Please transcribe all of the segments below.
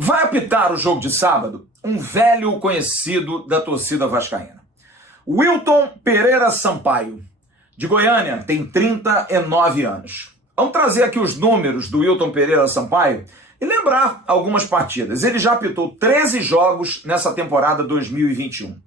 Vai apitar o jogo de sábado um velho conhecido da torcida vascaína. Wilton Pereira Sampaio, de Goiânia, tem 39 anos. Vamos trazer aqui os números do Wilton Pereira Sampaio e lembrar algumas partidas. Ele já apitou 13 jogos nessa temporada 2021.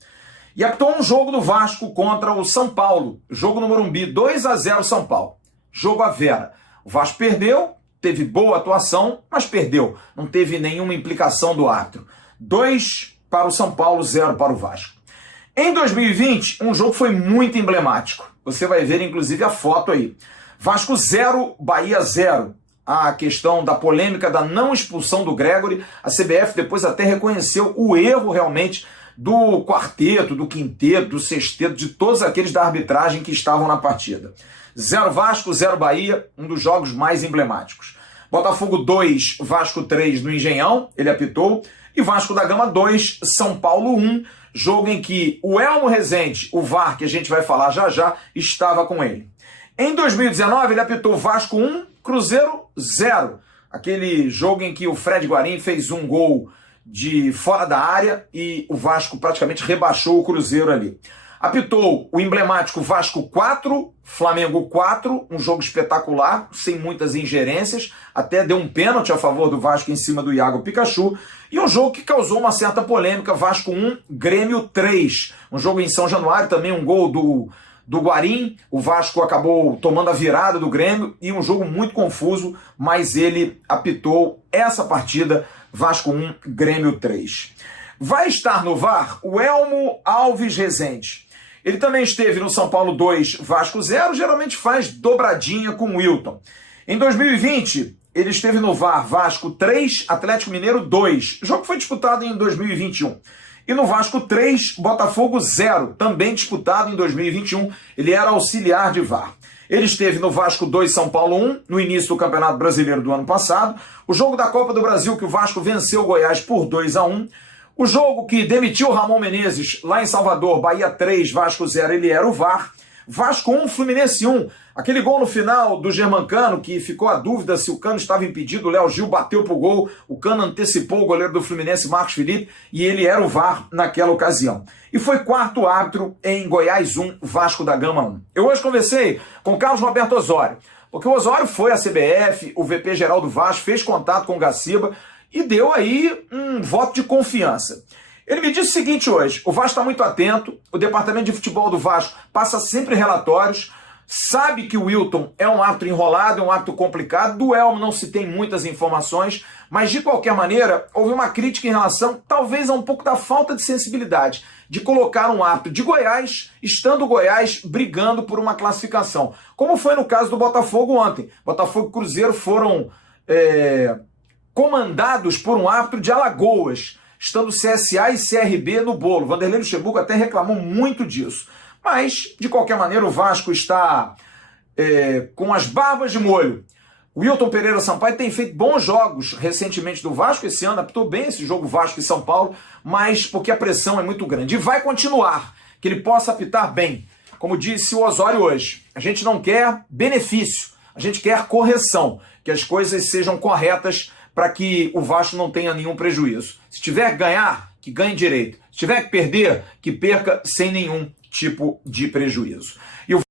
E apitou um jogo do Vasco contra o São Paulo, jogo no Morumbi, 2-0 São Paulo. Jogo à Vera. O Vasco perdeu, teve boa atuação, mas perdeu. Não teve nenhuma implicação do árbitro. 2 para o São Paulo, 0 para o Vasco. Em 2020, um jogo foi muito emblemático. Você vai ver, inclusive, a foto aí. Vasco 0, Bahia 0. A questão da polêmica da não expulsão do Gregory, a CBF depois até reconheceu o erro realmente do quarteto, do quinteto, do sexteto, de todos aqueles da arbitragem que estavam na partida. 0 Vasco, 0 Bahia, um dos jogos mais emblemáticos. Botafogo 2, Vasco 3 no Engenhão, ele apitou. E Vasco da Gama 2, São Paulo 1, jogo em que o Elmo Rezende, o VAR, que a gente vai falar já já, estava com ele. Em 2019, ele apitou Vasco 1, Cruzeiro 0. Aquele jogo em que o Fred Guarim fez um gol de fora da área e o Vasco praticamente rebaixou o Cruzeiro ali. Apitou o emblemático Vasco 4, Flamengo 4, um jogo espetacular, sem muitas ingerências, até deu um pênalti a favor do Vasco em cima do Iago Pikachu, e um jogo que causou uma certa polêmica, Vasco 1, Grêmio 3, um jogo em São Januário, também um gol do Guarim, o Vasco acabou tomando a virada do Grêmio, e um jogo muito confuso, mas ele apitou essa partida, Vasco 1, Grêmio 3. Vai estar no VAR o Elmo Alves Rezende. Ele também esteve no São Paulo 2, Vasco 0, geralmente faz dobradinha com o Wilton. Em 2020, ele esteve no VAR Vasco 3, Atlético Mineiro 2. O jogo foi disputado em 2021. E no Vasco 3, Botafogo 0, também disputado em 2021. Ele era auxiliar de VAR. Ele esteve no Vasco 2, São Paulo 1, no início do Campeonato Brasileiro do ano passado. O jogo da Copa do Brasil, que o Vasco venceu o Goiás por 2-1. O jogo que demitiu o Ramon Menezes lá em Salvador, Bahia 3, Vasco 0, ele era o VAR. Vasco 1, Fluminense 1. Aquele gol no final do Germancano, que ficou a dúvida se o Cano estava impedido, o Léo Gil bateu pro gol, o Cano antecipou o goleiro do Fluminense, Marcos Felipe, e ele era o VAR naquela ocasião. E foi quarto árbitro em Goiás 1, Vasco da Gama 1. Eu hoje conversei com Carlos Roberto Osório, porque o Osório foi à CBF, o VP-geral do Vasco, fez contato com o Gaciba, e deu aí um voto de confiança. Ele me disse o seguinte hoje: o Vasco está muito atento, o departamento de futebol do Vasco passa sempre relatórios, sabe que o Wilton é um árbitro enrolado, é um árbitro complicado, do Elmo não se tem muitas informações, mas de qualquer maneira houve uma crítica em relação talvez a um pouco da falta de sensibilidade de colocar um árbitro de Goiás, estando o Goiás brigando por uma classificação, como foi no caso do Botafogo ontem. Botafogo e Cruzeiro foram comandados por um árbitro de Alagoas, estando CSA e CRB no bolo. Vanderlei Luxemburgo até reclamou muito disso. Mas, de qualquer maneira, o Vasco está com as barbas de molho. O Wilton Pereira Sampaio tem feito bons jogos recentemente do Vasco. Esse ano apitou bem esse jogo Vasco e São Paulo, mas porque a pressão é muito grande. E vai continuar, que ele possa apitar bem. Como disse o Osório hoje, a gente não quer benefício, a gente quer correção, que as coisas sejam corretas para que o Vasco não tenha nenhum prejuízo. Se tiver que ganhar, que ganhe direito. Se tiver que perder, que perca sem nenhum tipo de prejuízo. E o